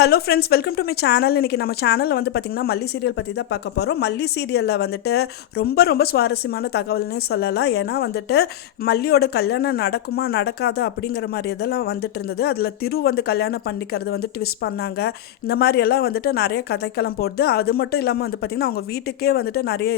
Hello friends, welcome to my channel. இன்றைக்கி நம்ம சேனலில் வந்து பார்த்திங்கன்னா மல்லி சீரியல் பற்றி தான் பார்க்க போகிறோம். மல்லி சீரியலில் வந்துட்டு ரொம்ப சுவாரஸ்யமான தகவல்னே சொல்லலாம். ஏன்னா வந்துட்டு மல்லியோட கல்யாணம் நடக்குமா நடக்காதா அப்படிங்கிற மாதிரி இதெல்லாம் வந்துட்டு இருந்தது. அதில் திரு வந்து கல்யாணம் பண்ணிக்கிறது வந்து ட்விஸ்ட் பண்ணாங்க. இந்த மாதிரியெல்லாம் வந்துட்டு நிறைய கதைக்களம் போடுது. அது மட்டும் இல்லாமல் வந்து பார்த்திங்கன்னா அவங்க வீட்டுக்கே வந்துட்டு நிறைய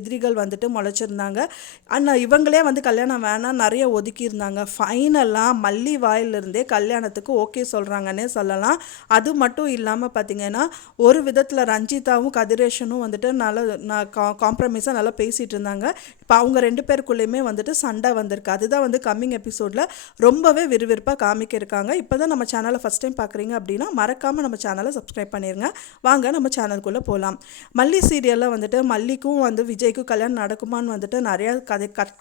எதிரிகள் வந்துட்டு முளைச்சிருந்தாங்க. ஆனால் இவங்களே வந்து கல்யாணம் வேணாம் நிறைய ஒதுக்கியிருந்தாங்க. ஃபைனலாக மல்லி வாயிலிருந்தே கல்யாணத்துக்கு ஓகே சொல்கிறாங்கன்னே சொல்லலாம். அது மட்டும் இல்லாமல் பார்த்திங்கன்னா ஒரு விதத்தில் ரஞ்சிதாவும் கதிரேஷனும் வந்துட்டு நல்லா காம்ப்ரமைஸாக நல்லா பேசிகிட்டு இருந்தாங்க. இப்போ அவங்க ரெண்டு பேருக்குள்ளேயுமே வந்துட்டு சண்டை வந்திருக்கு. அதுதான் வந்து கம்மிங் எபிசோடில் ரொம்பவே விறுவிறுப்பாக காமிக்கிருக்காங்க. இப்போ தான் நம்ம சேனலை ஃபஸ்ட் டைம் பார்க்குறீங்க அப்படின்னா மறக்காமல் நம்ம சேனலை சப்ஸ்கிரைப் பண்ணிடுங்க. வாங்க நம்ம சேனலுக்குள்ளே போகலாம். மல்லி சீரியலில் வந்துட்டு மல்லிக்கும் வந்து விஜய்க்கும் கல்யாணம் நடக்குமான்னு வந்துட்டு நிறையா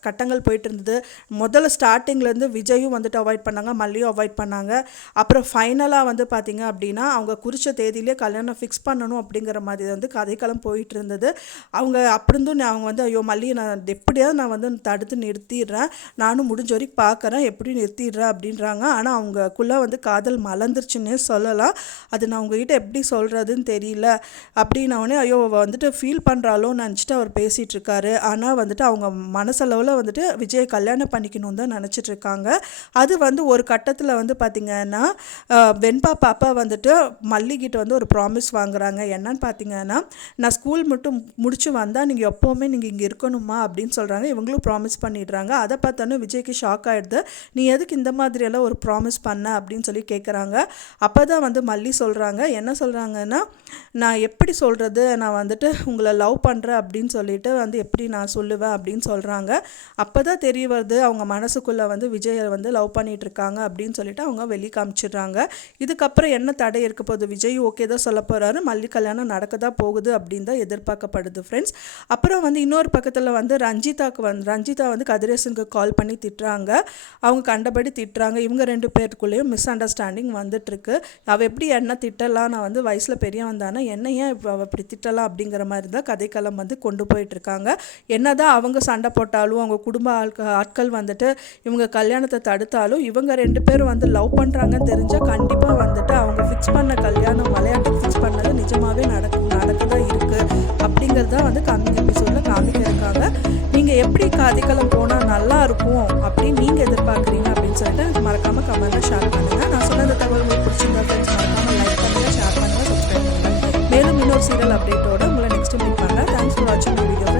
கட்டங்கள் போயிட்டு இருந்தது. முதல்ல ஸ்டார்டிங்லேருந்து விஜயும் வந்துட்டு அவாய்ட் பண்ணாங்க, மல்லியும் அவாய்ட் பண்ணாங்க. அப்புறம் ஃபைனலாக வந்து பார்த்திங்க அப்படின்னா அவங்க குறித்த தேதியிலே கல்யாணம் ஃபிக்ஸ் பண்ணணும் அப்படிங்கிற மாதிரி வந்து கதைக்களம் போயிட்டு இருந்தது. அவங்க அப்படிருந்தும் அவங்க வந்து ஐயோ மல்லியை நான் எப்படியாவது நான் வந்து தடுத்து நிறுத்திடுறேன், நானும் முடிஞ்ச வரைக்கும் பார்க்குறேன், எப்படி நிறுத்திடுறேன் அப்படின்றாங்க. ஆனால் அவங்கக்குள்ளே வந்து காதல் மலர்ந்துருச்சுன்னே சொல்லலாம். அது நான் உங்ககிட்ட எப்படி சொல்கிறதுன்னு தெரியல அப்படின்னோடனே ஐயோ வந்துட்டு ஃபீல் பண்ணுறாலோன்னு நினச்சிட்டு அவர் பேசிகிட்டு இருக்காரு. ஆனால் வந்துட்டு அவங்க மனசளவில் வந்துட்டு விஜய் கல்யாணம் பண்ணிக்கணும்னு தான் நினச்சிட்டு இருக்காங்க. அது வந்து ஒரு கட்டத்தில் வந்து பார்த்திங்கன்னா வெண்பா பாப்பா வந்துட்டு மல்லிகிட்ட வந்து ஒரு ப்ராமிஸ் வாங்குறாங்க. என்னன்னு பார்த்தீங்கன்னா, நான் ஸ்கூல் மட்டும் முடிச்சு வந்தால் நீங்கள் எப்போவுமே நீங்கள் இங்கே இருக்கணுமா அப்படின்னு சொல்கிறாங்க. இவங்களும் ப்ராமிஸ் பண்ணிடுறாங்க. அதை பார்த்தோன்னே விஜய்க்கு ஷாக் ஆகிடுது. நீ எதுக்கு இந்த மாதிரியெல்லாம் ஒரு ப்ராமிஸ் பண்ண அப்படின்னு சொல்லி கேட்குறாங்க. அப்போ தான் வந்து மல்லி சொல்கிறாங்க. என்ன சொல்கிறாங்கன்னா, நான் எப்படி சொல்கிறது, நான் வந்துட்டு உங்களை லவ் பண்ணுறேன் அப்படின்னு சொல்லிட்டு வந்து எப்படி நான் சொல்லுவேன் அப்படின்னு சொல்கிறாங்க. அப்போ தான் தெரிய வருது அவங்க மனசுக்குள்ளே வந்து விஜயை வந்து லவ் பண்ணிகிட்டு இருக்காங்க அப்படின்னு சொல்லிட்டு அவங்க வெளியே காமிச்சிடுறாங்க. இதுக்கப்புறம் என்ன தடை இருக்க போகுது, விஜய் ஓகே தான் சொல்ல போகிறாரு, மல்லி கல்யாணம் நடக்க தான் போகுது அப்படின்னு தான் எதிர்பார்க்கப்படுது ஃப்ரெண்ட்ஸ். அப்புறம் வந்து இன்னொரு பக்கத்தில் வந்து ரஞ்சிதா வந்து கதிரேசனுக்கு கால் பண்ணி திட்டுறாங்க. அவங்க கண்டபடி திட்டுறாங்க. இவங்க ரெண்டு பேருக்குள்ளேயும் மிஸ் அண்டர்ஸ்டாண்டிங் வந்துட்டுருக்கு. அவள் எப்படி என்ன திட்டலாம், நான் வந்து வயசில் பெரிய வந்தானா என்ன ஏன் இப்போ அவள் இப்படி திட்டலாம் அப்படிங்கிற மாதிரி தான் கதைக்களம் வந்து கொண்டு போயிட்டுருக்காங்க. என்ன தான் அவங்க சண்டை போட்டாலும் அவங்க குடும்ப ஆட்கள் வந்துட்டு இவங்க கல்யாணத்தை தடுத்தாலும் இவங்க ரெண்டு பேரும் வந்து லவ் பண்ணுறாங்கன்னு தெரிஞ்சால் கண்டிப்பாக வந்துட்டு அவங்க ஃபிக்ஸ் பண்ண கல்யாணம் விளையாட்டுக்கு ஃபிக்ஸ் பண்ணது நிஜமாகவே நடக்குதான் இருக்குது அப்படிங்கிறத வந்து கம்மிங் எபிசோடில் காமிக்கிருக்காங்க. நீங்கள் எப்படி கதைக்களம் போனால் நல்லா இருக்கும் அப்படின்னு நீங்கள் எதிர்பார்க்குறீங்க அப்படின்னு சொல்லிட்டு எனக்கு மறக்காமல் கமெண்ட்டில் ஷேர் பண்ணுங்கள். நான் சொன்ன இந்த தகவல் உங்களுக்கு பிடிச்சிருந்தா ஃப்ரெண்ட்ஸ் மறக்காமல் லைக் பண்ணுங்கள், ஷேர் பண்ணுங்கள், சப்ஸ்கிரைப் பண்ணுங்கள். மேலும் இன்னொரு சீரியல் அப்டேட்டோட உங்களை நெக்ஸ்ட் மீட் பண்ணுறேன். தேங்க்ஸ் ஃபார் வாட்சிங் வீடியோ.